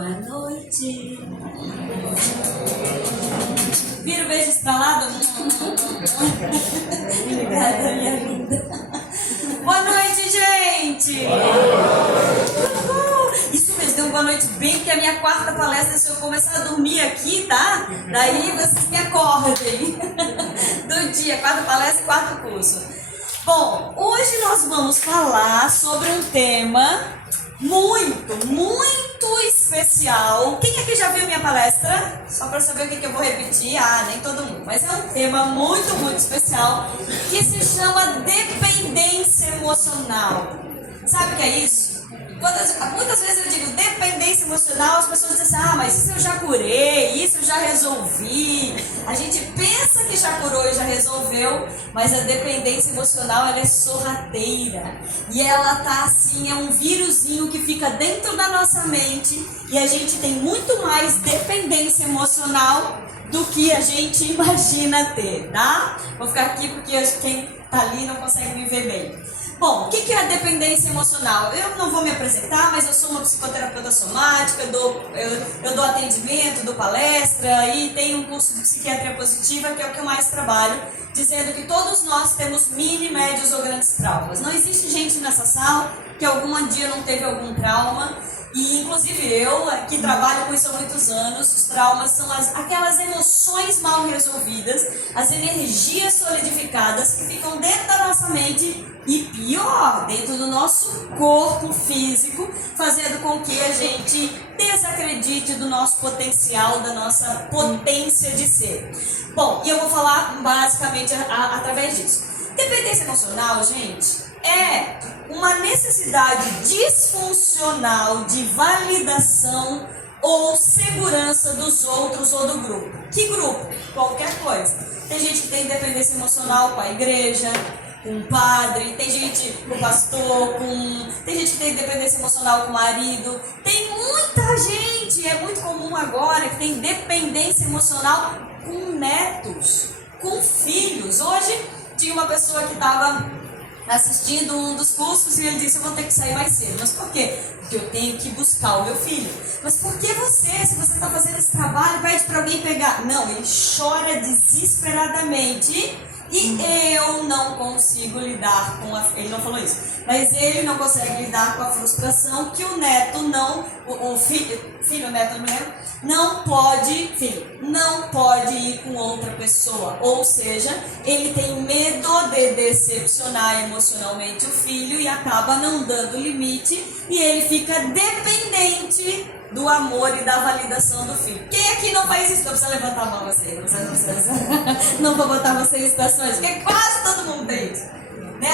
Boa noite. Vira o beijo estralado. Obrigada, minha linda. Boa noite, gente. Isso mesmo, deu uma boa noite bem, porque a minha quarta palestra, se eu começar a dormir aqui, tá? Daí vocês me acordem. Do dia, quarta palestra e quarto curso. Bom, hoje nós vamos falar sobre um tema muito especial. Quem aqui já viu minha palestra? Só para saber o que eu vou repetir. Nem todo mundo. Mas é um tema muito especial que se chama dependência emocional. Sabe o que é isso? Muitas vezes eu digo dependência emocional, as pessoas dizem assim, mas isso eu já curei, isso eu já resolvi. A gente pensa que já curou e já resolveu, mas a dependência emocional, ela é sorrateira. E ela tá assim, é um vírusinho que fica dentro da nossa mente e a gente tem muito mais dependência emocional do que a gente imagina ter, tá? Vou ficar aqui porque quem tá ali não consegue me ver bem. Bom, o que é a dependência emocional? Eu não vou me apresentar, mas eu sou uma psicoterapeuta somática, eu dou atendimento, dou palestra e tenho um curso de psiquiatria positiva, que é o que eu mais trabalho, dizendo que todos nós temos mini, médios ou grandes traumas. Não existe gente nessa sala que algum dia não teve algum trauma. E inclusive eu, que trabalho com isso há muitos anos, os traumas são aquelas emoções mal resolvidas, as energias solidificadas que ficam dentro da nossa mente e pior, dentro do nosso corpo físico, fazendo com que a gente desacredite do nosso potencial, da nossa potência de ser. Bom, e eu vou falar basicamente através disso. Dependência emocional, gente, é uma necessidade disfuncional de validação ou segurança dos outros ou do grupo. Que grupo? Qualquer coisa. Tem gente que tem dependência emocional com a igreja, com o padre, tem gente com o pastor, tem gente que tem dependência emocional com o marido. Tem muita gente, é muito comum agora, que tem dependência emocional com netos, com filhos. Hoje tinha uma pessoa que estava assistindo um dos cursos e ele disse, eu vou ter que sair mais cedo. Mas por quê? Porque eu tenho que buscar o meu filho. Mas por que você, se você está fazendo esse trabalho, pede para alguém pegar? Não, ele chora desesperadamente e eu não consigo lidar com ele não falou isso, mas ele não consegue lidar com a frustração que o neto o filho neto não lembro, não pode ir com outra pessoa, ou seja, ele tem medo de decepcionar emocionalmente o filho e acaba não dando limite e ele fica dependente do amor e da validação do filho. Quem aqui não faz isso? Não precisa levantar a mão assim, não vou botar você em situações, porque quase todo mundo tem isso.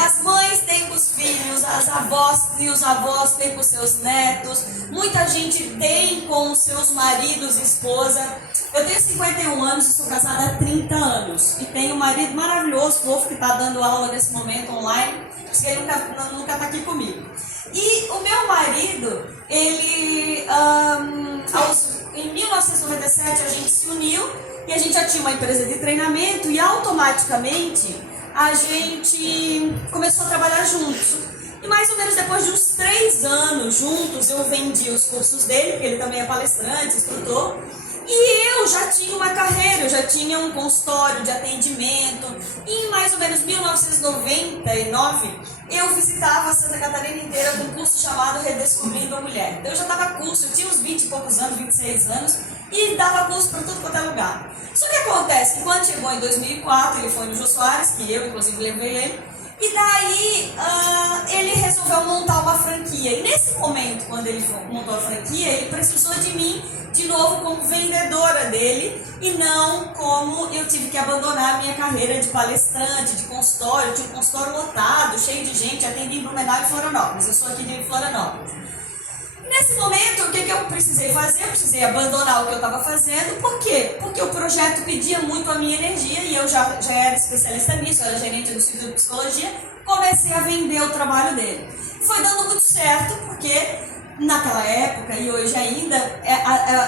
As mães têm com os filhos, as avós e os avós têm com seus netos, muita gente tem com os seus maridos e esposa. Eu tenho 51 anos e sou casada há 30 anos e tenho um marido maravilhoso, fofo, que está dando aula nesse momento online, porque ele nunca está aqui comigo. E o meu marido, ele, em 1997 a gente se uniu e a gente já tinha uma empresa de treinamento e automaticamente a gente começou a trabalhar juntos. E mais ou menos depois de uns 3 anos juntos, eu vendi os cursos dele, porque ele também é palestrante, instrutor. E eu já tinha uma carreira, eu já tinha um consultório de atendimento. E em mais ou menos 1999, eu visitava Santa Catarina inteira com um curso chamado Redescobrindo a Mulher. Então eu já dava curso, eu tinha uns 20 e poucos anos, 26 anos, e dava curso para tudo quanto é lugar. Só que acontece que quando chegou em 2004, ele foi no Jô Soares, que eu inclusive levei ele, e daí ele resolveu montar uma franquia. E nesse momento, quando ele montou a franquia, ele precisou de mim de novo como vendedora dele e não como eu tive que abandonar a minha carreira de palestrante, de consultório. Eu tinha um consultório lotado, cheio de gente, atendi em Blumenau e Florianópolis. Eu sou aqui de Florianópolis. Nesse momento, o que eu precisei fazer? Eu precisei abandonar o que eu estava fazendo. Por quê? Porque o projeto pedia muito a minha energia e eu já era especialista nisso, eu era gerente do Instituto de Psicologia. Comecei a vender o trabalho dele. Foi dando muito certo, porque naquela época e hoje ainda,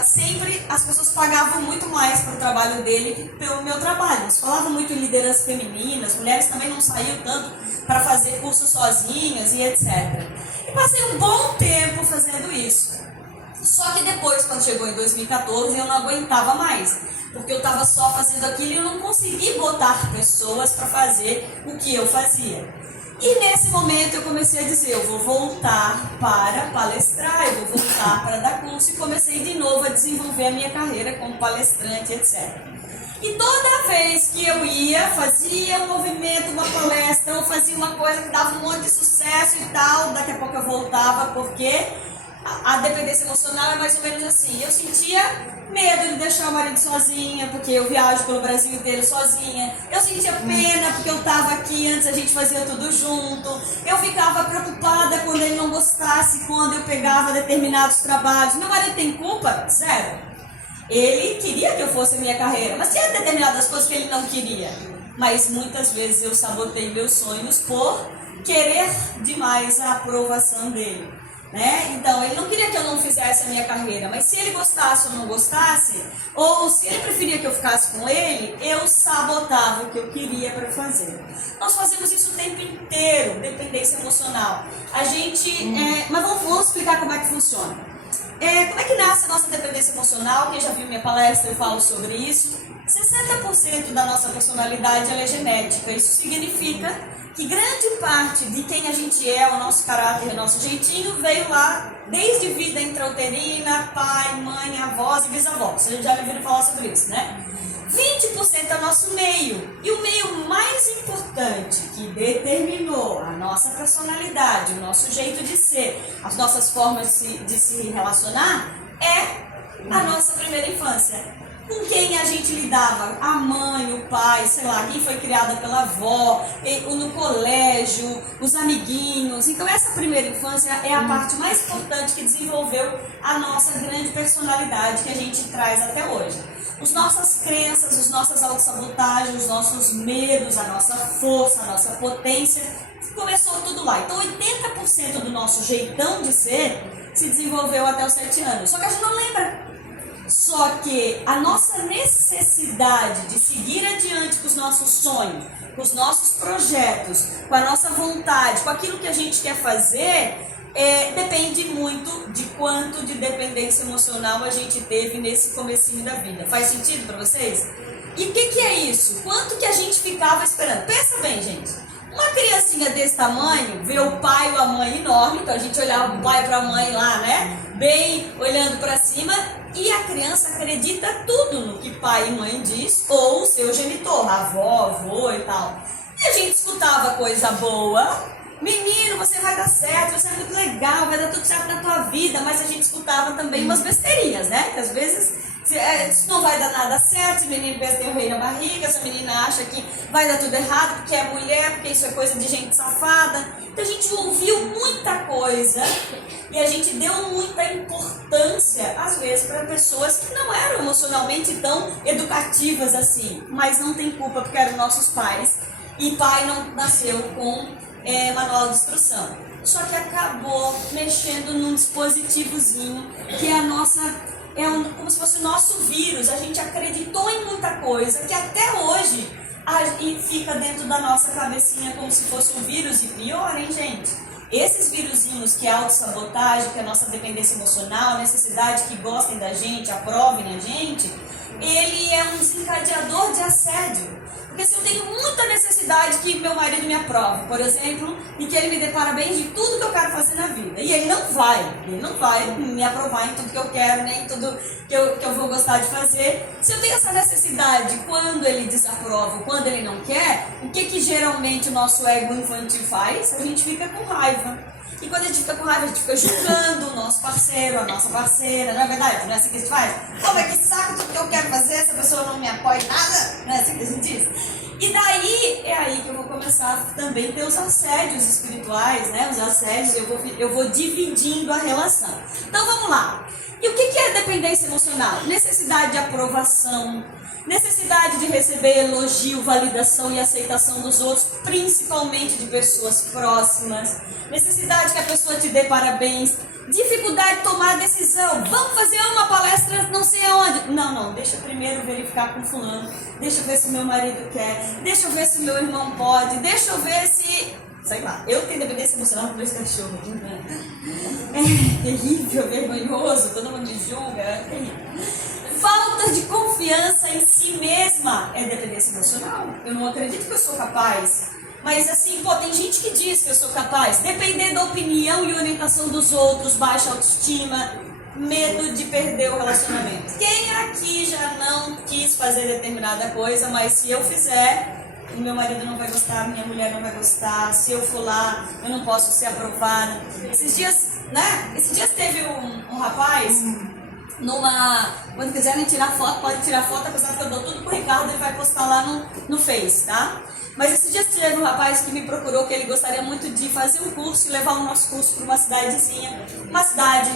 sempre as pessoas pagavam muito mais pelo trabalho dele que pelo meu trabalho. Eles falavam muito em liderança femininas, mulheres também não saíam tanto para fazer cursos sozinhas e etc. E passei um bom tempo fazendo isso. Só que depois, quando chegou em 2014, eu não aguentava mais, porque eu estava só fazendo aquilo e eu não consegui botar pessoas para fazer o que eu fazia. E nesse momento eu comecei a dizer, eu vou voltar para palestrar, eu vou voltar para dar curso, e comecei de novo a desenvolver a minha carreira como palestrante, etc. E toda vez que eu ia, fazia um movimento, uma palestra, ou fazia uma coisa que dava um monte de sucesso e tal, daqui a pouco eu voltava, porque a dependência emocional é mais ou menos assim. Eu sentia medo de deixar o marido sozinha, porque eu viajo pelo Brasil inteiro sozinha. Eu sentia pena porque eu estava aqui, antes a gente fazia tudo junto. Eu ficava preocupada quando ele não gostasse, quando eu pegava determinados trabalhos. Meu marido tem culpa? Zero. Ele queria que eu fosse a minha carreira, mas tinha determinadas coisas que ele não queria. Mas muitas vezes eu sabotei meus sonhos por querer demais a aprovação dele, né? Então ele não queria que eu não fizesse a minha carreira, mas se ele gostasse ou não gostasse, ou se ele preferia que eu ficasse com ele, eu sabotava o que eu queria para fazer. Nós fazemos isso o tempo inteiro, dependência emocional. A gente, mas vamos explicar como é que funciona. Como é que nasce a nossa dependência emocional? Quem já viu minha palestra, eu falo sobre isso. 60% da nossa personalidade ela é genética. Isso significa que grande parte de quem a gente é, o nosso caráter, o nosso jeitinho, veio lá desde vida intrauterina, pai, mãe, avós e bisavós. Vocês já me ouviram falar sobre isso, né? 20% é o nosso meio. E o meio mais importante que determinou a nossa personalidade, o nosso jeito de ser, as nossas formas de se relacionar, é a nossa primeira infância. Com quem a gente lidava? A mãe, o pai, sei lá, quem foi criada pela avó, no colégio, os amiguinhos. Então essa primeira infância é a parte mais importante que desenvolveu a nossa grande personalidade que a gente traz até hoje. As nossas crenças, as nossas autossabotagens, os nossos medos, a nossa força, a nossa potência, começou tudo lá. Então 80% do nosso jeitão de ser se desenvolveu até os 7 anos. Só que a gente não lembra. Só que a nossa necessidade de seguir adiante com os nossos sonhos, com os nossos projetos, com a nossa vontade, com aquilo que a gente quer fazer, depende muito de quanto de dependência emocional a gente teve nesse comecinho da vida. Faz sentido para vocês? E o que é isso? Quanto que a gente ficava esperando? Pensa bem, gente. Uma criancinha desse tamanho, vê o pai ou a mãe enorme, então a gente olhava o pai para a mãe lá, né? Bem olhando para cima, e a criança acredita tudo no que pai e mãe diz, ou o seu genitor, avó, avô e tal. E a gente escutava coisa boa, menino, você vai dar certo, você é muito legal, vai dar tudo certo na tua vida, mas a gente escutava também umas besteirinhas, né? Que às vezes isso não vai dar nada certo, esse menino pensa que tem um rei na barriga, essa menina acha que vai dar tudo errado porque é mulher, porque isso é coisa de gente safada. Então a gente ouviu muita coisa e a gente deu muita importância, às vezes, para pessoas que não eram emocionalmente tão educativas assim, mas não tem culpa porque eram nossos pais e pai não nasceu com manual de instrução. Só que acabou mexendo num dispositivozinho que é a nossa... como se fosse o nosso vírus. A gente acreditou em muita coisa que até hoje e fica dentro da nossa cabecinha como se fosse um vírus. E pior, hein, gente? Esses vírusinhos que é a autossabotagem, que é a nossa dependência emocional, a necessidade que gostem da gente, aprovem a gente, ele é um desencadeador de assédio. Porque se eu tenho muita necessidade que meu marido me aprove, por exemplo, e que ele me dê parabéns de tudo que eu quero fazer na vida, e ele não vai me aprovar em tudo que eu quero, nem em tudo que eu vou gostar de fazer. Se eu tenho essa necessidade, quando ele desaprova, quando ele não quer, o que geralmente o nosso ego infantil faz? A gente fica com raiva. E quando a gente fica com raiva, a gente fica julgando o nosso parceiro, a nossa parceira, não é verdade? Não é assim que a gente faz? Pô, mas que saco, tudo que eu quero fazer, essa pessoa não me apoia em nada, não é assim que a gente diz? E daí, é aí que eu vou começar também a ter os assédios espirituais, né? Os assédios, eu vou dividindo a relação. Então vamos lá. E o que é dependência emocional? Necessidade de aprovação, necessidade de receber elogio, validação e aceitação dos outros, principalmente de pessoas próximas, necessidade que a pessoa te dê parabéns, dificuldade de tomar a decisão. Vamos fazer uma palestra não sei aonde. Não, deixa eu primeiro verificar com fulano, deixa eu ver se meu marido quer, deixa eu ver se meu irmão pode, deixa eu ver se sei lá. Eu tenho dependência emocional com meus cachorros. É terrível, vergonhoso, todo mundo me julga, é terrível. Falta de confiança em si mesma é dependência emocional. Eu não acredito que eu sou capaz. Mas assim, tem gente que diz que eu sou capaz. Depender da opinião e orientação dos outros, baixa autoestima, medo de perder o relacionamento. Quem aqui já não quis fazer determinada coisa, mas se eu fizer, o meu marido não vai gostar, minha mulher não vai gostar, se eu for lá, eu não posso ser aprovada. Esses dias teve um rapaz... Quando quiserem tirar foto, pode tirar foto, apesar que eu dou tudo pro Ricardo, ele vai postar lá no Face, tá? Mas esses dias teve um rapaz que me procurou que ele gostaria muito de fazer um curso e levar o nosso curso para uma cidadezinha, uma cidade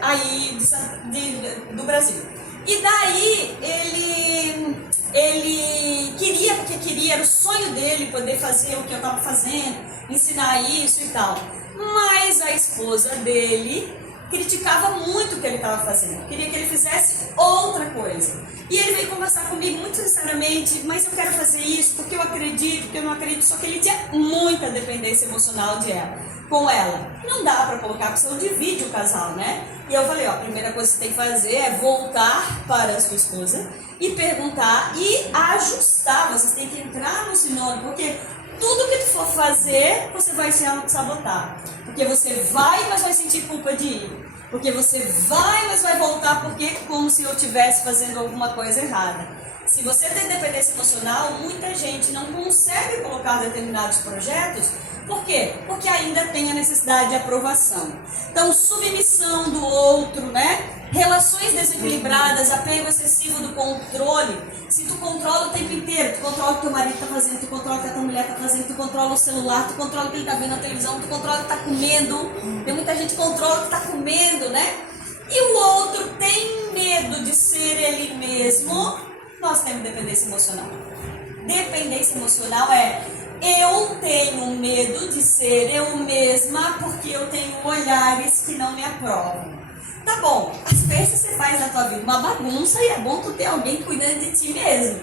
aí do Brasil. E daí ele queria, era o sonho dele poder fazer o que eu estava fazendo, ensinar isso e tal. Mas a esposa dele criticava muito o que ele estava fazendo, queria que ele fizesse outra coisa. E ele veio conversar comigo muito sinceramente, mas eu quero fazer isso porque eu acredito, porque eu não acredito, só que ele tinha muita dependência emocional com ela. Não dá para colocar, porque você divide o casal, né? E eu falei, a primeira coisa que você tem que fazer é voltar para a sua esposa e perguntar e ajustar, vocês têm que entrar no sinônimo, porque tudo que tu for fazer, você vai se sabotar. Porque você vai, mas vai sentir culpa de ir. Porque você vai, mas vai voltar porque como se eu estivesse fazendo alguma coisa errada. Se você tem dependência emocional, muita gente não consegue colocar determinados projetos. Por quê? Porque ainda tem a necessidade de aprovação. Então, submissão do outro, né? Relações desequilibradas, apego excessivo do controle. Se tu controla o tempo inteiro, tu controla o que teu marido está fazendo, tu controla o que a tua mulher está fazendo, tu controla o celular, tu controla o que ele está vendo na televisão, tu controla o que está comendo. Tem muita gente que controla o que está comendo, né? E o outro tem medo de ser ele mesmo. Nós temos dependência emocional. Dependência emocional é eu tenho medo de ser eu mesma porque eu tenho olhares que não me aprovam. Tá bom, às vezes você faz na tua vida uma bagunça e é bom tu ter alguém cuidando de ti mesmo.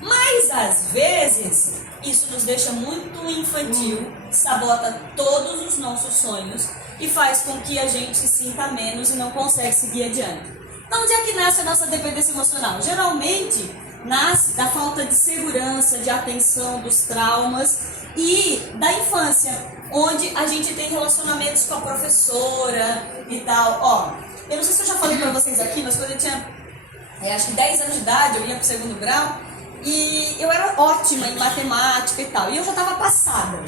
Mas às vezes isso nos deixa muito infantil, sabota todos os nossos sonhos e faz com que a gente se sinta menos e não consegue seguir adiante. Então onde é que nasce a nossa dependência emocional? Geralmente nasce da falta de segurança, de atenção, dos traumas e da infância, onde a gente tem relacionamentos com a professora e tal. Eu não sei se eu já falei pra vocês aqui, mas quando eu tinha acho que 10 anos de idade, eu ia pro segundo grau e eu era ótima em matemática e tal. E eu já estava passada.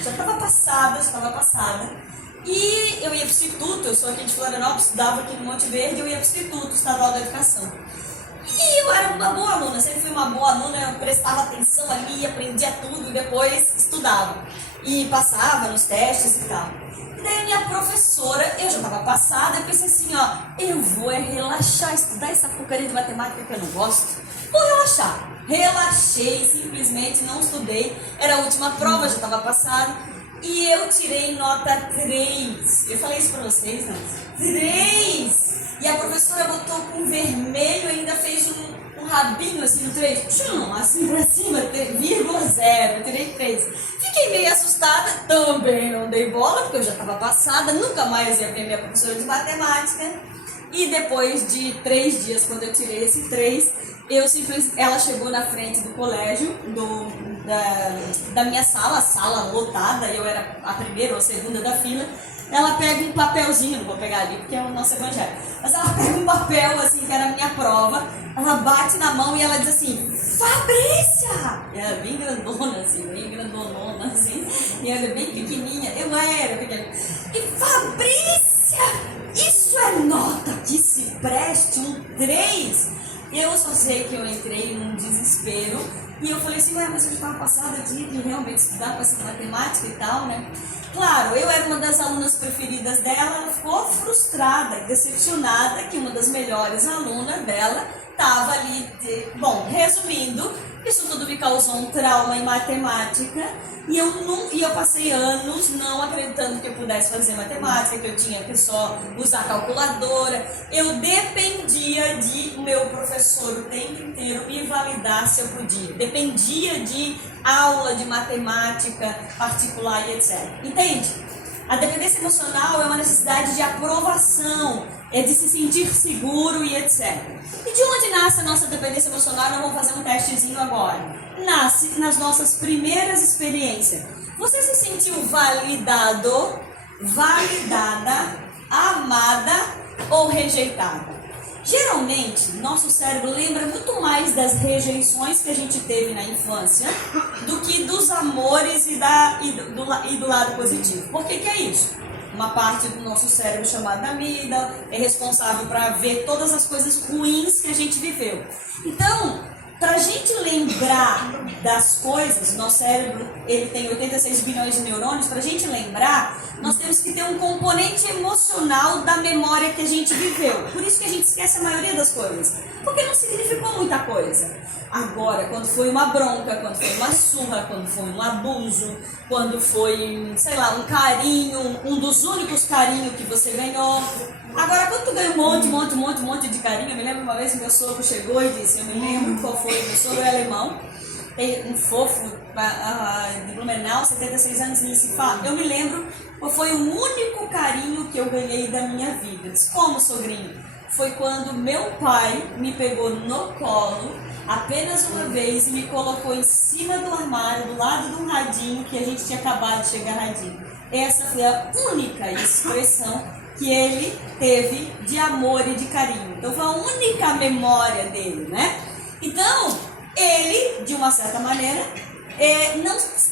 E eu ia pro instituto, eu sou aqui de Florianópolis, estudava aqui no Monte Verde, eu ia pro Instituto Estadual da Educação. E eu era uma boa aluna, sempre fui uma boa aluna, eu prestava atenção ali, aprendia tudo e depois estudava. E passava nos testes e tal. E daí a minha professora, eu já estava passada, eu pensei assim, eu vou relaxar, estudar essa porcaria de matemática que eu não gosto. Vou relaxar. Relaxei, simplesmente não estudei. Era a última prova, já estava passada. E eu tirei nota 3. Eu falei isso pra vocês, né? 3! E a professora botou com vermelho e ainda fez um rabinho assim no 3. Assim pra cima, 0, eu tirei 3. Fiquei meio assustada, também não dei bola, porque eu já estava passada, nunca mais ia ver minha professora de matemática. E depois de 3 dias, quando eu tirei esse 3, ela chegou na frente do colégio, da minha sala, a sala lotada, eu era a primeira ou a segunda da fila. Ela pega um papelzinho, não vou pegar ali porque é o nosso evangelho, mas ela pega um papel assim, que era a minha prova, ela bate na mão e ela diz assim, Fabrícia! E ela é bem grandona assim, e ela é bem pequenininha, eu não era pequena. E Fabrícia, isso é nota que se preste, um 3? Eu só sei que eu entrei num desespero e eu falei assim, mas eu já estava passada de realmente estudar com essa matemática e tal, né? Claro, eu era uma das alunas preferidas dela, ela ficou frustrada, decepcionada que uma das melhores alunas dela estava ali. Bom, resumindo, isso tudo me causou um trauma em matemática e eu passei anos não acreditando que eu pudesse fazer matemática, que eu tinha que só usar calculadora. Eu dependia dependia de meu professor o tempo inteiro me validar se eu podia. Dependia de aula de matemática particular e etc. Entende? A dependência emocional é uma necessidade de aprovação, é de se sentir seguro e etc. E de onde nasce a nossa dependência emocional? Nós vamos fazer um testezinho agora. Nasce nas nossas primeiras experiências. Você se sentiu validado, validada, amada ou rejeitada? Geralmente, nosso cérebro lembra muito mais das rejeições que a gente teve na infância do que dos amores e do lado positivo. Por que é isso? Uma parte do nosso cérebro chamada amígdala é responsável para ver todas as coisas ruins que a gente viveu. Então, para a gente lembrar das coisas, nosso cérebro ele tem 86 bilhões de neurônios, para a gente lembrar, nós temos que ter um componente emocional da memória que a gente viveu. Por isso que a gente esquece a maioria das coisas, porque não significou muita coisa. Agora, quando foi uma bronca, quando foi uma surra, quando foi um abuso, quando foi, sei lá, um carinho, um dos únicos carinhos que você ganhou. Agora, quando tu ganha um monte de carinho, eu me lembro uma vez que meu sogro chegou e disse, eu me lembro qual foi, meu sogro é alemão, um fofo de Blumenau, 76 anos, e disse, eu me lembro qual foi o único carinho que eu ganhei da minha vida. Disse, como, sogrinho? Foi quando meu pai me pegou no colo apenas uma vez e me colocou em cima do armário, do lado de um radinho que a gente tinha acabado de chegar radinho. Essa foi a única expressão que ele teve de amor e de carinho. Então foi a única memória dele, né? Então, ele, de uma certa maneira,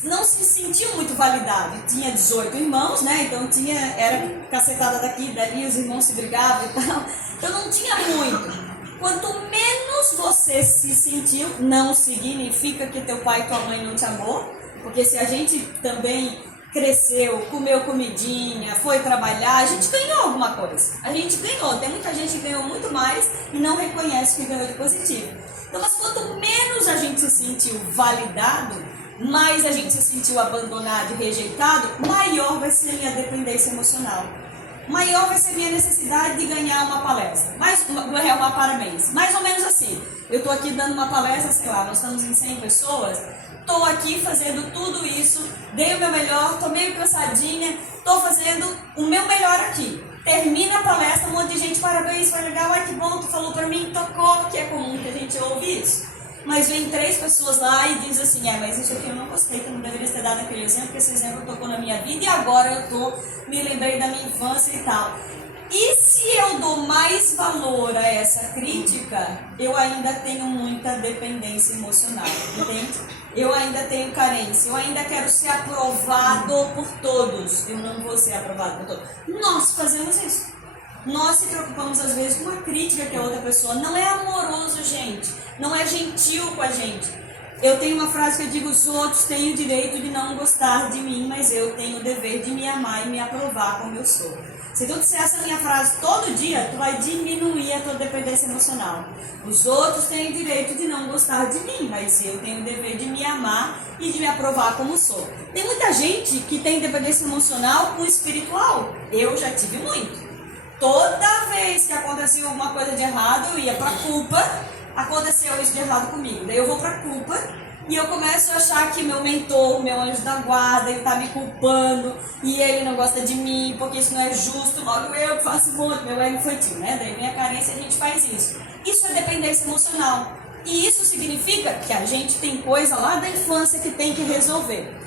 não se sentiu muito validado. Tinha 18 irmãos, né? Então era cacetada daqui, dali, os irmãos se brigavam e tal. Então não tinha muito. Quanto menos você se sentiu, não significa que teu pai e tua mãe não te amou. Porque se a gente também cresceu, comeu comidinha, foi trabalhar, a gente ganhou alguma coisa. A gente ganhou. Tem muita gente que ganhou muito mais e não reconhece que ganhou de positivo. Então, mas quanto menos a gente se sentiu validado, mais a gente se sentiu abandonado e rejeitado, maior vai ser a minha dependência emocional. Maior vai ser a minha necessidade de ganhar uma palestra. Uma parabéns. Mais ou menos assim. Eu estou aqui dando uma palestra, sei lá, nós estamos em 100 pessoas. Estou aqui fazendo tudo isso, dei o meu melhor, estou meio cansadinha, estou fazendo o meu melhor aqui. Termina a palestra, um monte de gente, parabéns, foi legal, ai que bom, tu falou pra mim, tocou, que é comum que a gente ouve isso. Mas vem 3 pessoas lá e diz assim, mas isso aqui eu não gostei, que eu não deveria ter dado aquele exemplo, porque esse exemplo tocou na minha vida e agora me lembrei da minha infância e tal. E se eu dou mais valor a essa crítica, eu ainda tenho muita dependência emocional, entende? Eu ainda tenho carência, eu ainda quero ser aprovado por todos. Eu não vou ser aprovado por todos. Nós fazemos isso. Nós se preocupamos às vezes com uma crítica que a outra pessoa não é amoroso, gente. Não é gentil com a gente. Eu tenho uma frase que eu digo, os outros têm o direito de não gostar de mim, mas eu tenho o dever de me amar e me aprovar como eu sou. Se tu disser essa minha frase todo dia, tu vai diminuir a tua dependência emocional. Os outros têm o direito de não gostar de mim, mas eu tenho o dever de me amar e de me aprovar como sou. Tem muita gente que tem dependência emocional com o espiritual. Eu já tive muito. Toda vez que acontecia alguma coisa de errado, eu ia pra culpa. Aconteceu isso de errado comigo. Daí eu vou pra culpa e eu começo a achar que meu mentor, meu anjo da guarda, ele tá me culpando e ele não gosta de mim porque isso não é justo. Logo eu que faço muito, meu ego infantil, né? Daí minha carência a gente faz isso. Isso é dependência emocional. E isso significa que a gente tem coisa lá da infância que tem que resolver.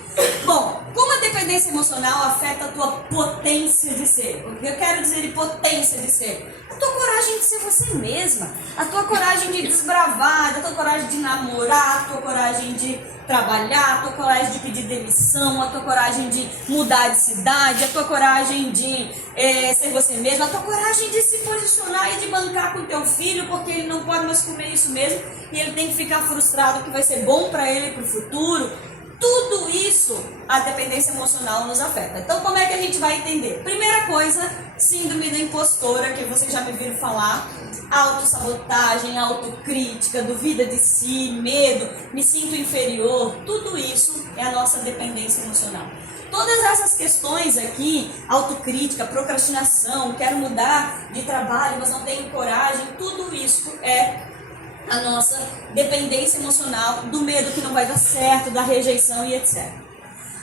Bom, como a dependência emocional afeta a tua potência de ser? O que eu quero dizer de potência de ser? A tua coragem de ser você mesma, a tua coragem de desbravar, a tua coragem de namorar, a tua coragem de trabalhar, a tua coragem de pedir demissão, a tua coragem de mudar de cidade, a tua coragem de ser você mesma, a tua coragem de se posicionar e de bancar com o teu filho porque ele não pode mais comer isso mesmo e ele tem que ficar frustrado que vai ser bom para ele para o futuro. Tudo isso, a dependência emocional nos afeta. Então, como é que a gente vai entender? Primeira coisa, síndrome da impostora, que vocês já me viram falar. Autossabotagem, autocrítica, duvida de si, medo, me sinto inferior. Tudo isso é a nossa dependência emocional. Todas essas questões aqui, autocrítica, procrastinação, quero mudar de trabalho, mas não tenho coragem, tudo isso risco é a nossa dependência emocional, do medo que não vai dar certo, da rejeição e etc.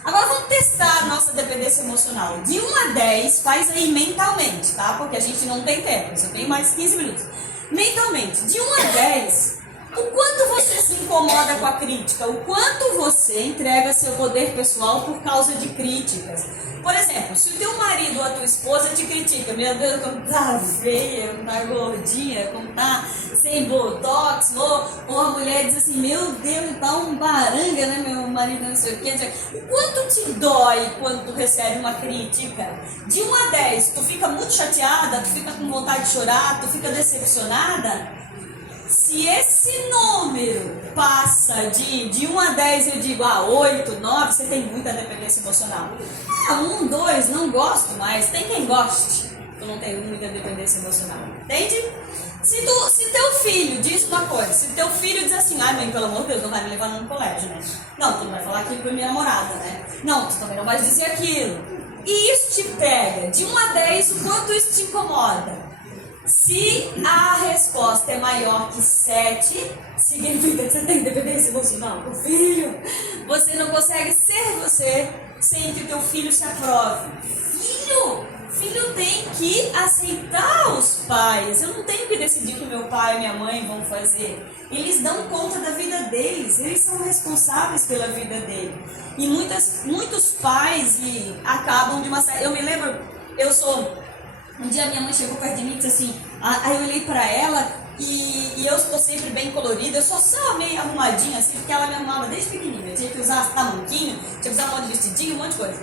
Agora vamos testar a nossa dependência emocional. De 1 a 10, faz aí mentalmente, tá? Porque a gente não tem tempo, só tem mais 15 minutos. Mentalmente, de 1 a 10, o quanto você se incomoda com a crítica, o quanto você entrega seu poder pessoal por causa de críticas. Por exemplo, se o teu marido ou a tua esposa te critica, meu Deus, como tá feia, como tá gordinha, como tá sem botox, ou a mulher diz assim, meu Deus, tá um baranga, né, meu marido, não sei o quê. O quanto te dói quando tu recebe uma crítica? De 1 a 10, tu fica muito chateada, tu fica com vontade de chorar, tu fica decepcionada? Se esse número passa de 1 a 10, eu digo, 8, 9, você tem muita dependência emocional. 1, 2, não gosto mais. Tem quem goste, tu não tem muita dependência emocional. Entende? Se teu filho diz uma coisa, se teu filho diz assim, mãe, pelo amor de Deus, não vai me levar no colégio, né? Não, tu não vai falar aquilo pra minha namorada, né? Não, tu também não vai dizer aquilo. E isso te pega, de 1 a 10, o quanto isso te incomoda? Se a resposta é maior que 7, significa que você tem dependência emocional com o filho. Você não consegue ser você sem que o teu filho se aprove. Filho tem que aceitar os pais. Eu não tenho que decidir o que meu pai e minha mãe vão fazer. Eles dão conta da vida deles. Eles são responsáveis pela vida deles. E muitos pais acabam de uma série... Eu me lembro, um dia minha mãe chegou perto de mim e disse assim, aí eu olhei pra ela e eu estou sempre bem colorida, eu só meio arrumadinha assim, porque ela me arrumava desde pequenininha, eu tinha que usar tamanquinho, tinha que usar um monte de vestidinho, um monte de coisa.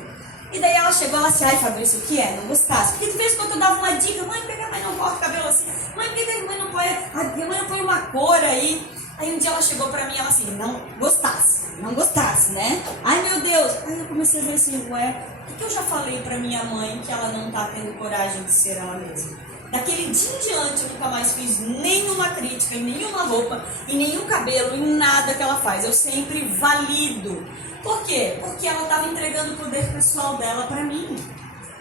E daí ela chegou, ela disse, Fabrício, o que é? Não gostasse? Porque de vez em quando eu dava uma dica, mãe, por que a mãe não corta o cabelo assim? Mãe, por que a mãe não põe uma cor aí? Aí um dia ela chegou pra mim e ela assim, não gostasse, né? Ai meu Deus! Aí eu comecei a ver assim, o que eu já falei pra minha mãe que ela não tá tendo coragem de ser ela mesma? Daquele dia em diante eu nunca mais fiz nenhuma crítica, em nenhuma roupa, em nenhum cabelo, em nada que ela faz. Eu sempre valido. Por quê? Porque ela estava entregando o poder pessoal dela pra mim.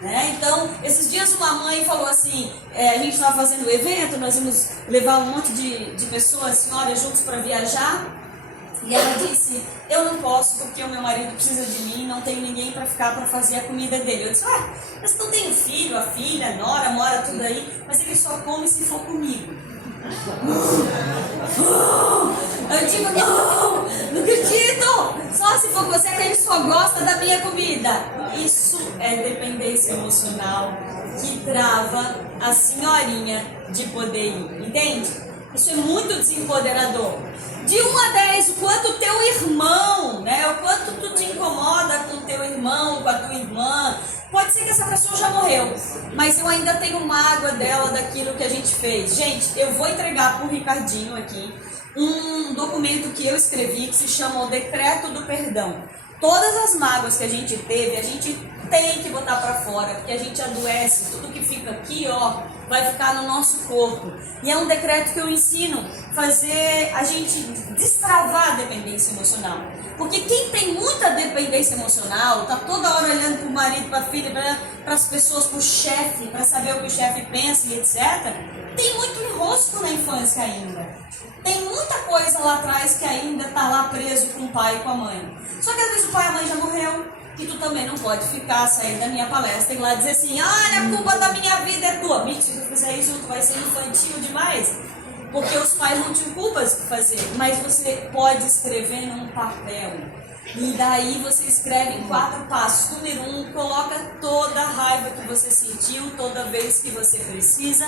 Né? Então, esses dias uma mãe falou assim, a gente estava fazendo o evento, nós íamos levar um monte de pessoas, senhoras, juntos para viajar. E ela disse, eu não posso porque o meu marido precisa de mim, não tenho ninguém para ficar para fazer a comida dele. Eu disse, mas não tem o filho, a filha, a nora, mora tudo aí, mas ele só come se for comigo. Eu digo, não acredito, só se for você que ele só gosta da minha comida. Isso é dependência emocional que trava a senhorinha de poder ir, entende? Isso é muito desempoderador. De 1 a 10, o quanto o teu irmão, né? O quanto tu te incomoda com o teu irmão, com a tua irmã. Pode ser que essa pessoa já morreu, mas eu ainda tenho mágoa dela, daquilo que a gente fez. Gente, eu vou entregar pro Ricardinho aqui um documento que eu escrevi que se chama o Decreto do Perdão. Todas as mágoas que a gente teve, a gente tem que botar pra fora, porque a gente adoece, tudo que fica aqui, vai ficar no nosso corpo. E é um decreto que eu ensino fazer a gente destravar a dependência emocional. Porque quem tem muita dependência emocional, tá toda hora olhando pro marido, pra filha, para as pessoas, pro chefe, para saber o que o chefe pensa e etc. Tem muito enrosco na infância ainda. Tem muita coisa lá atrás que ainda tá lá preso com o pai e com a mãe. Só que às vezes o pai e a mãe já morreu. E tu também não pode ficar, sair da minha palestra e lá dizer assim, olha, a culpa da minha vida é tua. Mentira, se tu fizer isso, tu vai ser infantil demais. Porque os pais não tinham culpas de fazer. Mas você pode escrever num papel. E daí você escreve em 4 passos. Número 1, coloca toda a raiva que você sentiu toda vez que você precisa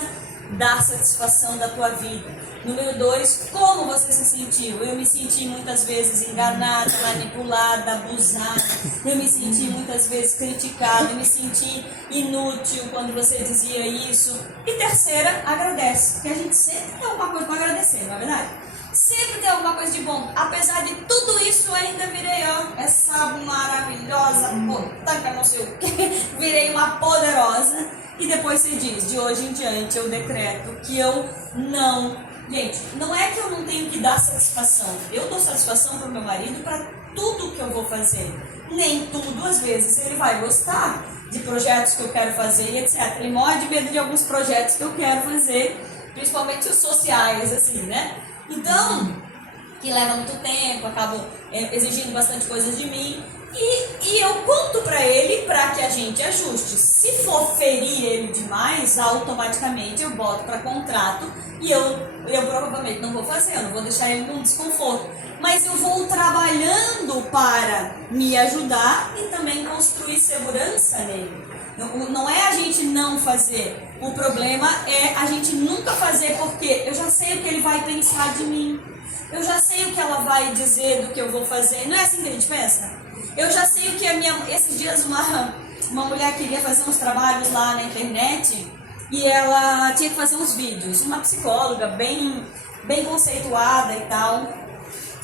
dar satisfação da tua vida. Número 2, como você se sentiu? Eu me senti muitas vezes enganada, manipulada, abusada. Eu me senti muitas vezes criticada. Eu me senti inútil quando você dizia isso. E terceira, agradece. Porque a gente sempre tem alguma coisa para agradecer, não é verdade? Sempre tem alguma coisa de bom. Apesar de tudo isso, eu ainda virei essa maravilhosa potanca, não sei o que. Virei uma poderosa. E depois você diz, de hoje em diante eu decreto que eu não... Gente, não é que eu não tenho que dar satisfação. Eu dou satisfação para o meu marido para tudo que eu vou fazer. Nem tudo, às vezes, ele vai gostar de projetos que eu quero fazer e etc. Ele morre de medo de alguns projetos que eu quero fazer principalmente os sociais, assim, né? Então, que leva muito tempo, acabam exigindo bastante coisas de mim. E eu conto pra ele pra que a gente ajuste. Se for ferir ele demais, automaticamente eu boto pra contrato e eu provavelmente não vou fazer, eu não vou deixar ele num desconforto. Mas eu vou trabalhando para me ajudar e também construir segurança nele. Não é a gente não fazer. O problema é a gente nunca fazer, porque eu já sei o que ele vai pensar de mim. Eu já sei o que ela vai dizer do que eu vou fazer. Não é assim que a gente pensa? Eu já sei o que esses dias uma mulher queria fazer uns trabalhos lá na internet e ela tinha que fazer uns vídeos. Uma psicóloga bem conceituada e tal.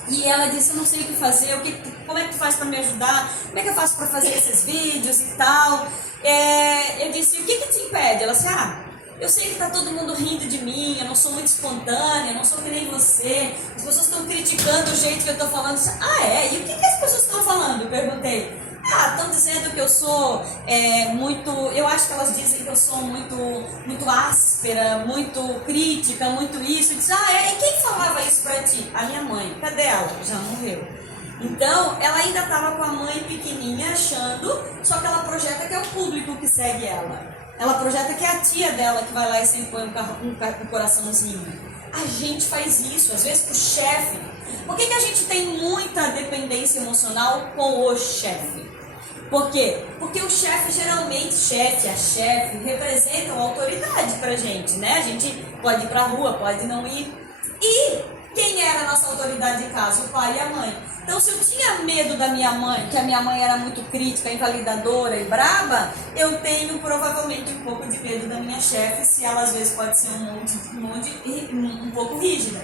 E ela disse, eu não sei o que fazer, como é que tu faz para me ajudar? Como é que eu faço para fazer esses vídeos e tal? Eu disse, o que te impede? Ela disse, eu sei que tá todo mundo rindo de mim, eu não sou muito espontânea, eu não sou que nem você, as pessoas estão criticando o jeito que eu tô falando. E o que as pessoas estão falando? Eu perguntei. Estão dizendo que eu sou eu acho que elas dizem que eu sou muito áspera, muito crítica, muito isso. Eu disse, e quem falava isso pra ti? A minha mãe. Cadê ela? Já morreu. Então, ela ainda estava com a mãe pequenininha achando, só que ela projeta que é o público que segue ela. Ela projeta que é a tia dela que vai lá e sempre põe um coraçãozinho. A gente faz isso, às vezes pro chefe. Por que a gente tem muita dependência emocional com o chefe? Por quê? Porque o chefe, geralmente, a chefe, representam autoridade pra gente, né? A gente pode ir pra rua, pode não ir. E quem era a nossa autoridade em casa? O pai e a mãe. Então, se eu tinha medo da minha mãe, que a minha mãe era muito crítica, invalidadora e braba, eu tenho provavelmente um pouco de medo da minha chefe, se ela às vezes pode ser um pouco rígida.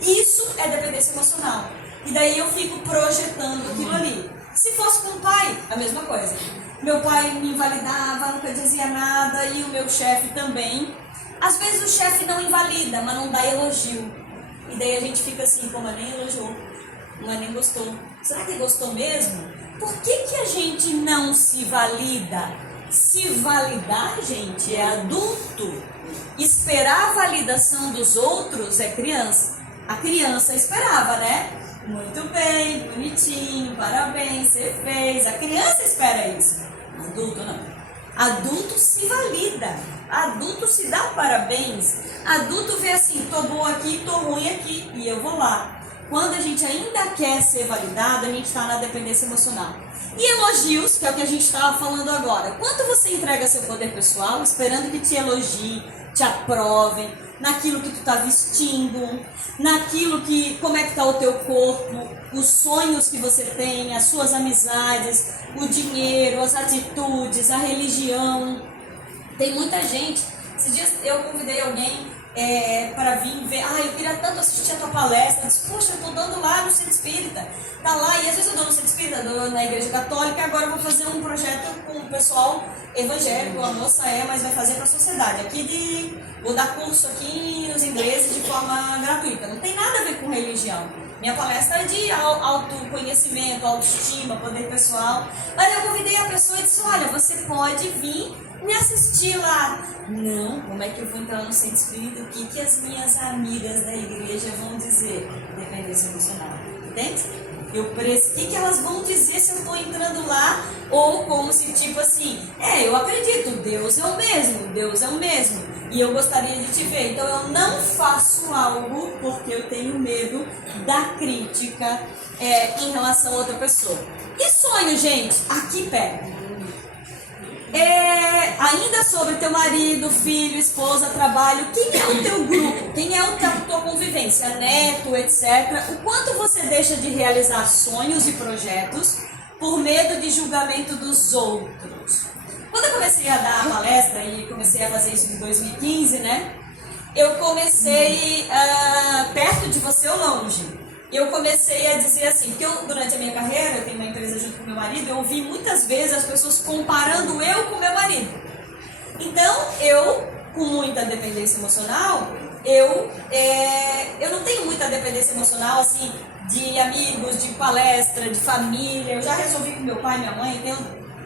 Isso é dependência emocional. E daí eu fico projetando aquilo ali. Se fosse com o pai, a mesma coisa. Meu pai me invalidava, nunca dizia nada, e o meu chefe também. Às vezes o chefe não invalida, mas não dá elogio. E daí a gente fica assim, como nem elogiou, mas nem gostou. Será que gostou mesmo? Por que a gente não se valida? Se validar, gente, é adulto. Esperar a validação dos outros é criança. A criança esperava, né? Muito bem, bonitinho, parabéns, você fez. A criança espera isso. Adulto não. Adulto se valida. Adulto se dá parabéns. Adulto vê assim, tô boa aqui, tô ruim aqui, e eu vou lá. Quando a gente ainda quer ser validado, a gente está na dependência emocional. E elogios, que é o que a gente estava falando agora. Quanto você entrega seu poder pessoal esperando que te elogiem, te aprovem, naquilo que tu tá vestindo, naquilo que, como é que tá o teu corpo, os sonhos que você tem, as suas amizades, o dinheiro, as atitudes, a religião. Tem muita gente. Esses dias eu convidei alguém para vir ver, eu queria tanto assistir a tua palestra. Eu disse, poxa, eu tô dando lá no Centro Espírita, tá lá, e às vezes eu dou no Centro Espírita, dou na Igreja Católica, agora eu vou fazer um projeto com o pessoal evangélico, a moça mas vai fazer para a sociedade, vou dar curso aqui nos ingleses de forma gratuita, não tem nada a ver com religião. Minha palestra é de autoconhecimento, autoestima, poder pessoal, mas eu convidei a pessoa e disse, olha, você pode vir me assistir lá. Não, como é que eu vou entrar no Centro Espírita? O que as minhas amigas da igreja vão dizer? Dependência emocional, entende? O que elas vão dizer se eu estou entrando lá? Ou como se tipo assim, eu acredito, Deus é o mesmo, e eu gostaria de te ver, então eu não faço algo porque eu tenho medo da crítica em relação a outra pessoa. E sonho, gente, aqui perto. Ainda sobre teu marido, filho, esposa, trabalho, quem é o teu grupo? Quem é a tua convivência? Neto, etc. O quanto você deixa de realizar sonhos e projetos por medo de julgamento dos outros? Quando eu comecei a dar a palestra e comecei a fazer isso em 2015, né? Eu comecei perto de você ou longe. Eu comecei a dizer assim, porque durante a minha carreira, eu tenho uma empresa junto com meu marido, eu ouvi muitas vezes as pessoas comparando eu com meu marido. Então, eu, com muita dependência emocional, eu não tenho muita dependência emocional, assim, de amigos, de palestra, de família. Eu já resolvi com meu pai e minha mãe, eu tenho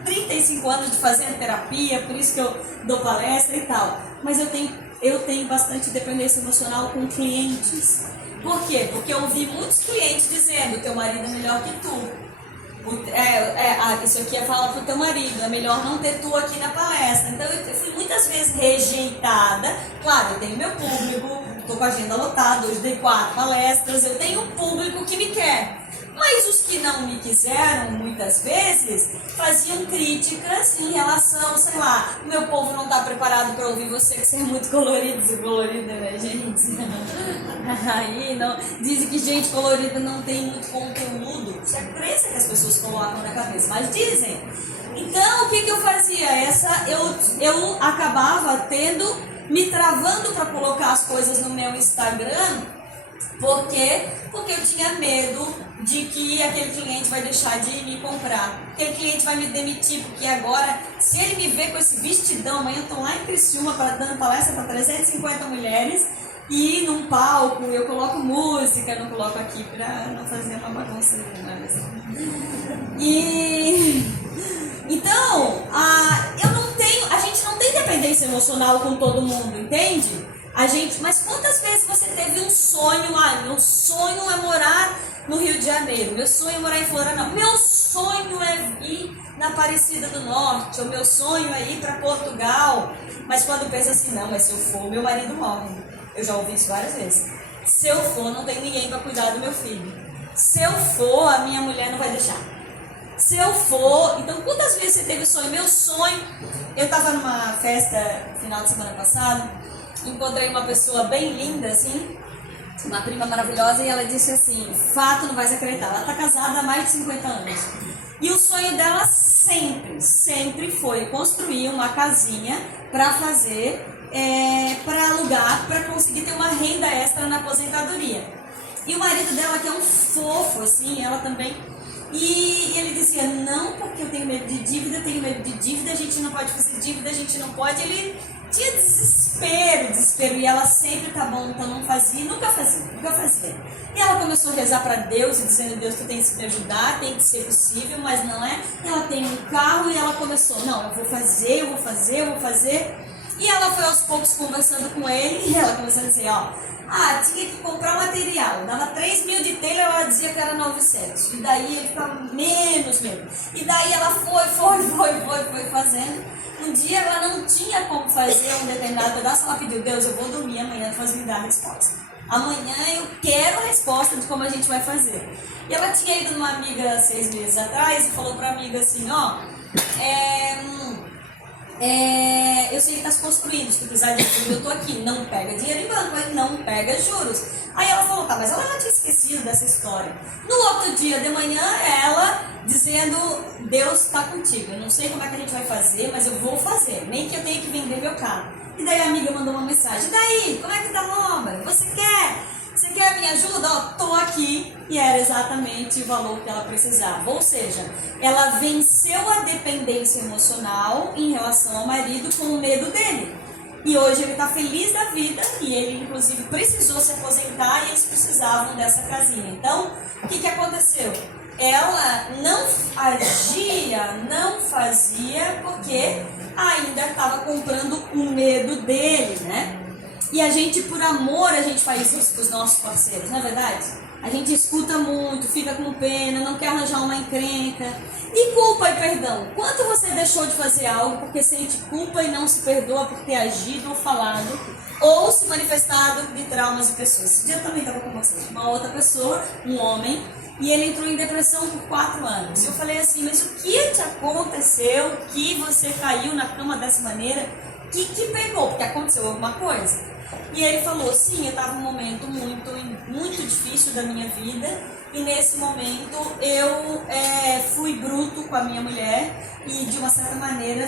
35 anos de fazer terapia, por isso que eu dou palestra e tal. Mas eu tenho eu tenho bastante dependência emocional com clientes. Por quê? Porque eu ouvi muitos clientes dizendo: teu marido é melhor que tu. Isso aqui é falar pro teu marido, é melhor não ter tu aqui na palestra. Então eu fui muitas vezes rejeitada. Claro, eu tenho meu público, estou com a agenda lotada, hoje dei 4 palestras, eu tenho um público que me quer. Mas os que não me quiseram, muitas vezes, faziam críticas em relação, sei lá, o meu povo não está preparado para ouvir você, que você é muito colorido, né, gente? Aí, não, dizem que gente colorida não tem muito conteúdo. Isso é crença que as pessoas colocam na cabeça, mas dizem. Então, o que eu fazia? Eu acabava me travando para colocar as coisas no meu Instagram. Por quê? Porque eu tinha medo de que aquele cliente vai deixar de me comprar. Aquele cliente vai me demitir, porque agora, se ele me ver com esse vestidão, amanhã eu estou lá em Criciúma dando palestra para 350 mulheres e num palco eu coloco música, não coloco aqui para não fazer uma bagunça. Então, a gente não tem dependência emocional com todo mundo, entende? Mas quantas vezes você teve um sonho? Meu sonho é morar no Rio de Janeiro, meu sonho é morar em Florianópolis, meu sonho é ir na Aparecida do Norte, o meu sonho é ir para Portugal. Mas quando pensa assim, não, mas se eu for, meu marido morre. Eu já ouvi isso várias vezes. Se eu for, não tem ninguém para cuidar do meu filho. Se eu for, a minha mulher não vai deixar. Se eu for, então quantas vezes você teve sonho? Meu sonho, eu estava numa festa no final de semana passado, encontrei uma pessoa bem linda, assim, uma prima maravilhosa, e ela disse assim: fato, não vais acreditar, ela está casada há mais de 50 anos. E o sonho dela sempre foi construir uma casinha para fazer, para alugar, para conseguir ter uma renda extra na aposentadoria. E o marido dela, que é um fofo, assim, ela também. E ele dizia: não, porque eu tenho medo de dívida, a gente não pode fazer dívida, a gente não pode. Ele tinha desespero, e ela sempre: tá bom, então não fazia, nunca fazia. E ela começou a rezar para Deus e dizendo: Deus, tu tens que me ajudar, tem que ser possível, mas não é. Ela tem um carro e ela começou: não, eu vou fazer. E ela foi aos poucos conversando com ele, e ela começou a dizer: tinha que comprar material, dava 3 mil de telha, ela dizia que era 900, e daí ele ficava menos. E daí ela foi fazendo. Um dia ela não tinha como fazer um determinado pedaço, ela pediu: Deus, eu vou dormir amanhã, depois me dar a resposta. Amanhã eu quero a resposta de como a gente vai fazer. E ela tinha ido numa amiga 6 meses atrás e falou pra amiga assim: eu sei que está se construindo, se tu precisar de tudo, eu tô aqui. Não pega dinheiro em banco, não pega juros. Aí ela falou: tá, mas ela já tinha esquecido dessa história. No outro dia de manhã, ela dizendo: Deus está contigo, eu não sei como é que a gente vai fazer, mas eu vou fazer, nem que eu tenha que vender meu carro. E daí a amiga mandou uma mensagem: e daí, como é que tá, Robert? Você quer a minha ajuda? Tô aqui. E era exatamente o valor que ela precisava. Ou seja, ela venceu a dependência emocional em relação ao marido com o medo dele. E hoje ele está feliz da vida, e ele inclusive precisou se aposentar, e eles precisavam dessa casinha. Então, o que aconteceu? Ela não agia, não fazia, porque ainda estava comprando o medo dele, né? E a gente, por amor, a gente faz isso com os nossos parceiros, não é verdade? A gente escuta muito, fica com pena, não quer arranjar uma encrenca. E culpa e perdão? Quanto você deixou de fazer algo porque sente culpa e não se perdoa por ter agido ou falado, ou se manifestado de traumas de pessoas? Esse dia eu também estava conversando com uma outra pessoa, um homem, e ele entrou em depressão por 4 anos. E eu falei assim: mas o que te aconteceu que você caiu na cama dessa maneira? Que pegou? Porque aconteceu alguma coisa? E ele falou: sim, eu estava num momento muito difícil da minha vida, e nesse momento eu fui bruto com a minha mulher e de uma certa maneira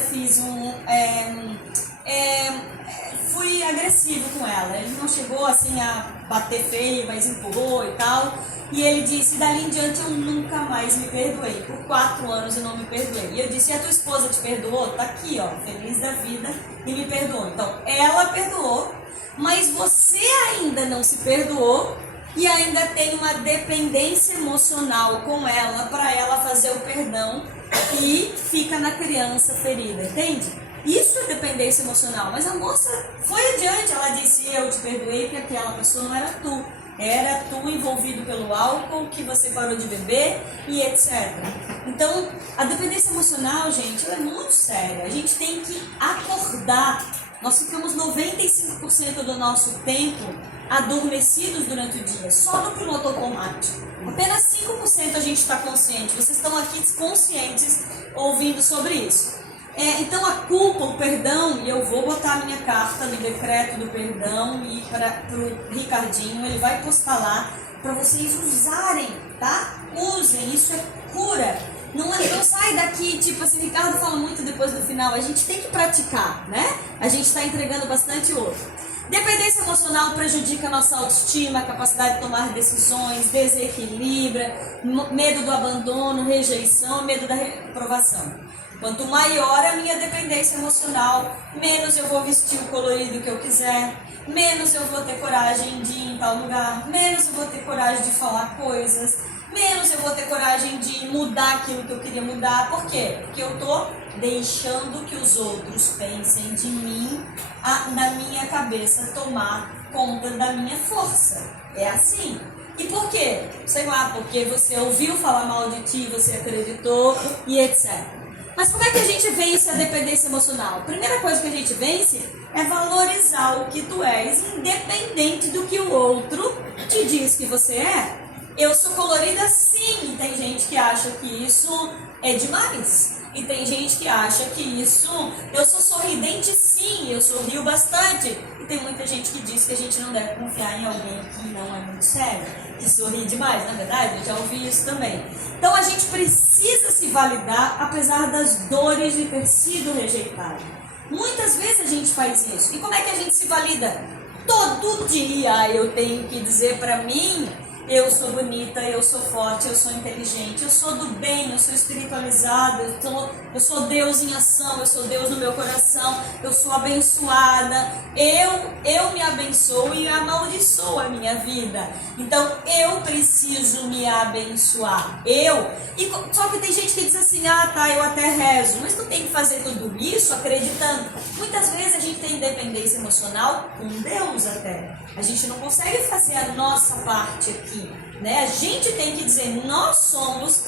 fui agressivo com ela. Ele não chegou assim a bater feio, mas empurrou e tal. E ele disse: dali em diante eu nunca mais me perdoei. Por 4 anos eu não me perdoei. E eu disse: e a tua esposa te perdoou? Tá aqui, feliz da vida, e me perdoou. Então, ela perdoou, mas você ainda não se perdoou e ainda tem uma dependência emocional com ela para ela fazer o perdão, e fica na criança ferida, entende? Isso é dependência emocional. Mas a moça foi adiante, ela disse, eu te perdoei porque aquela pessoa não era tu. Era tu envolvido pelo álcool, que você parou de beber e etc. Então, a dependência emocional, gente, ela é muito séria. A gente tem que acordar. Nós ficamos 95% do nosso tempo adormecidos durante o dia, só no piloto automático. Apenas 5% a gente está consciente. Vocês estão aqui conscientes ouvindo sobre isso. Então a culpa, o perdão, e eu vou botar a minha carta no decreto do perdão e para o Ricardinho, ele vai postar lá para vocês usarem, tá? Usem, isso é cura. Não sai daqui, tipo assim, Ricardo fala muito depois do final, a gente tem que praticar, né? A gente está entregando bastante ouro. Dependência emocional prejudica a nossa autoestima, a capacidade de tomar decisões, desequilibra, medo do abandono, rejeição, medo da reprovação. Quanto maior a minha dependência emocional, menos eu vou vestir o colorido que eu quiser, menos eu vou ter coragem de ir em tal lugar, menos eu vou ter coragem de falar coisas, menos eu vou ter coragem de mudar aquilo que eu queria mudar. Por quê? Porque eu estou deixando que os outros pensem de mim, na minha cabeça tomar conta da minha força. É assim. E por quê? Sei lá, porque você ouviu falar mal de ti, você acreditou e etc. Mas como é que a gente vence a dependência emocional? A primeira coisa que a gente vence é valorizar o que tu és, independente do que o outro te diz que você é. Eu sou colorida sim, e tem gente que acha que isso é demais. E tem gente que acha que isso... Eu sou sorridente sim, eu sorrio bastante. E tem muita gente que diz que a gente não deve confiar em alguém que não é muito sério, que sorri demais, na verdade, eu já ouvi isso também. Então a gente precisa se validar, apesar das dores de ter sido rejeitado. Muitas vezes a gente faz isso. E como é que a gente se valida? Todo dia eu tenho que dizer pra mim... Eu sou bonita, eu sou forte, eu sou inteligente, eu sou do bem, eu sou espiritualizada, eu sou Deus em ação, eu sou Deus no meu coração, eu sou abençoada, eu me abençoo e amaldiçoo a minha vida. Então eu preciso me abençoar. Só que tem gente que diz assim, eu até rezo, mas tu tem que fazer tudo isso acreditando. Muitas vezes a gente tem dependência emocional com Deus até. A gente não consegue fazer a nossa parte aqui, né? A gente tem que dizer, nós somos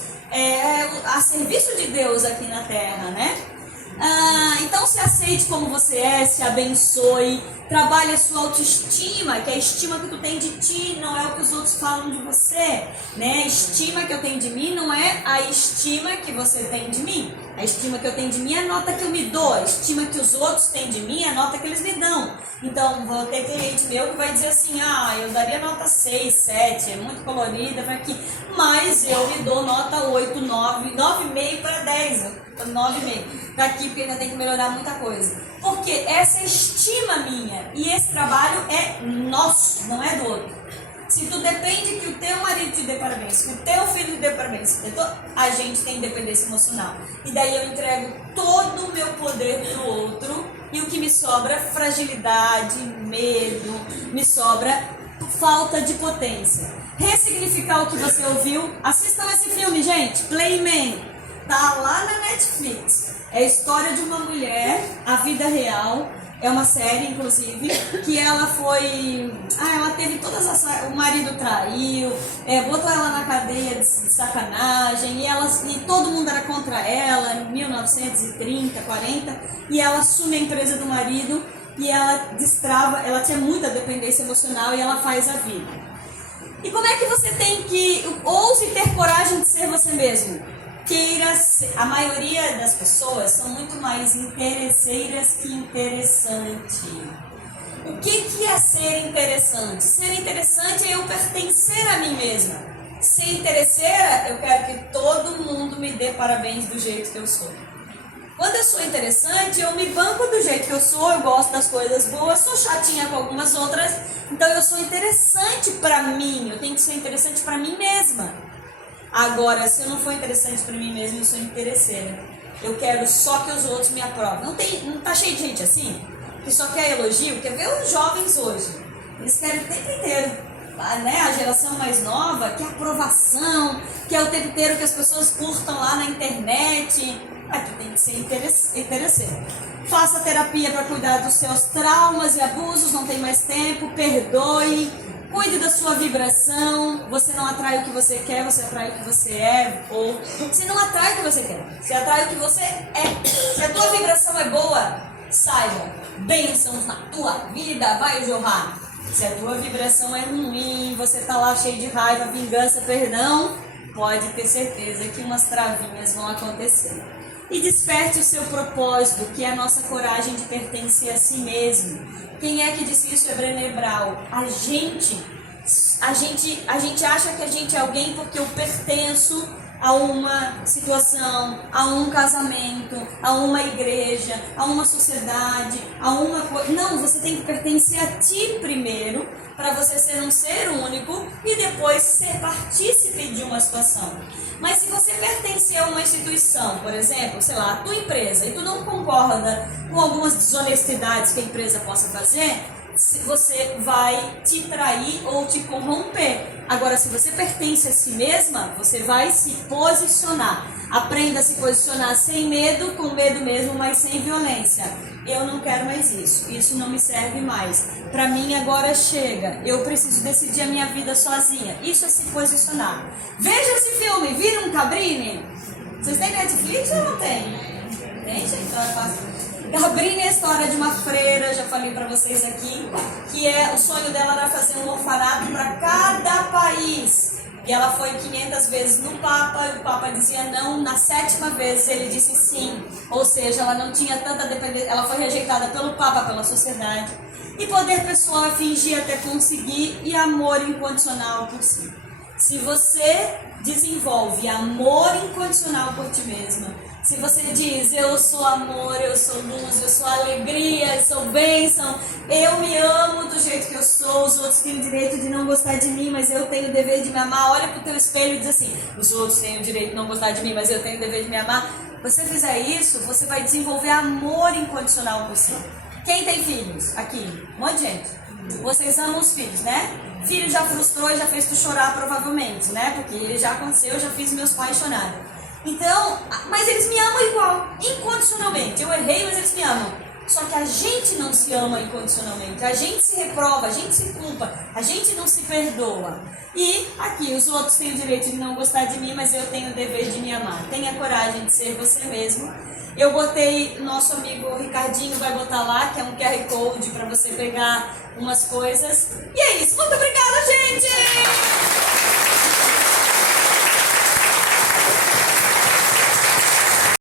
a serviço de Deus aqui na Terra, né? Então se aceite como você é, se abençoe, trabalhe a sua autoestima, que a estima que tu tem de ti não é o que os outros falam de você, né? A estima que eu tenho de mim não é a estima que você tem de mim. A estima que eu tenho de mim é a nota que eu me dou, a estima que os outros têm de mim é a nota que eles me dão. Então, vou ter cliente meu que vai dizer assim, eu daria nota 6, 7, é muito colorida, vai aqui, mas eu me dou nota 8, 9, 9,5 para 10, 9,5 daqui, porque ainda tem que melhorar muita coisa. Porque essa é a estima minha, e esse trabalho é nosso, não é do outro. Se tu depende que o teu marido te dê parabéns, que o teu filho te dê parabéns, a gente tem dependência emocional. E daí eu entrego todo o meu poder pro outro, e o que me sobra é fragilidade, medo, me sobra falta de potência. Ressignificar o que você ouviu. Assistam esse filme, gente, Playman. Tá lá na Netflix. É a história de uma mulher, a vida real. É uma série, inclusive, que ela foi... ela teve todas as... O marido traiu, botou ela na cadeia de sacanagem, e todo mundo era contra ela, em 1930, 40, e ela assume a empresa do marido, e ela destrava, ela tinha muita dependência emocional, e ela faz a vida. E como é que você tem que... Ouse ter coragem de ser você mesmo? A maioria das pessoas são muito mais interesseiras que interessantes. O que é ser interessante? Ser interessante é eu pertencer a mim mesma. Ser interesseira, eu quero que todo mundo me dê parabéns do jeito que eu sou. Quando eu sou interessante, eu me banco do jeito que eu sou, eu gosto das coisas boas, sou chatinha com algumas outras, então eu sou interessante pra mim, eu tenho que ser interessante pra mim mesma. Agora, se eu não for interessante pra mim mesmo, eu sou interesseira. Eu quero só que os outros me aprovem. Não tá cheio de gente assim? Que só quer elogio? Quer ver os jovens hoje? Eles querem o tempo inteiro. Né? A geração mais nova quer aprovação, quer o tempo inteiro que as pessoas curtam lá na internet. Mas tu tem que ser interesseiro. Faça terapia para cuidar dos seus traumas e abusos, não tem mais tempo, perdoe, cuide da sua vibração. Você não atrai o que você quer, você atrai o que você é, ou você não atrai o que você quer, você atrai o que você é. Se a tua vibração é boa, saiba, bênçãos na tua vida vai jorrar. Se a tua vibração é ruim, você tá lá cheio de raiva, vingança, perdão, pode ter certeza que umas travinhas vão acontecer. E desperte o seu propósito, que é a nossa coragem de pertencer a si mesmo. Quem é que disse isso? É Brené Brown. A gente acha que a gente é alguém porque eu pertenço a uma situação, a um casamento, a uma igreja, a uma sociedade, a uma coisa. Não, você tem que pertencer a ti primeiro, para você ser um ser único e depois ser partícipe de uma situação. Mas se você pertencer a uma instituição, por exemplo, sei lá, a tua empresa, e tu não concorda com algumas desonestidades que a empresa possa fazer, você vai te trair ou te corromper. Agora, se você pertence a si mesma, você vai se posicionar. Aprenda a se posicionar sem medo, com medo mesmo, mas sem violência. Eu não quero mais isso. Isso não me serve mais. Para mim agora chega. Eu preciso decidir a minha vida sozinha. Isso é se posicionar. Veja esse filme. Viram Cabrini? Vocês têm Netflix ou não tem? Tem, gente? Então é fácil. Cabrini é a história de uma freira, já falei pra vocês aqui, que o sonho dela era fazer um orfanato para cada país. E ela foi 500 vezes no Papa, e o Papa dizia não, na 7ª vez ele disse sim. Ou seja, ela não tinha tanta dependência, ela foi rejeitada pelo Papa, pela sociedade. E poder pessoal é fingir até conseguir, e amor incondicional por si. Se você desenvolve amor incondicional por ti mesma, se você diz, eu sou amor, eu sou luz, eu sou alegria, eu sou bênção, eu me amo do jeito que eu sou, os outros têm o direito de não gostar de mim, mas eu tenho o dever de me amar. Olha pro teu espelho e diz assim, os outros têm o direito de não gostar de mim, mas eu tenho o dever de me amar. Você fizer isso, você vai desenvolver amor incondicional por si. Quem tem filhos? Aqui, um monte de gente. Vocês amam os filhos, né? Filho já frustrou e já fez tu chorar provavelmente, né? Porque ele já aconteceu, eu já fiz meus pais chorarem. Então, mas eles me amam igual, incondicionalmente. Eu errei, mas eles me amam. Só que a gente não se ama incondicionalmente. A gente se reprova, a gente se culpa, a gente não se perdoa. E aqui, os outros têm o direito de não gostar de mim, mas eu tenho o dever de me amar. Tenha coragem de ser você mesmo. Eu botei, nosso amigo Ricardinho vai botar lá, que é um QR Code para você pegar umas coisas. E é isso. Muito obrigada, gente!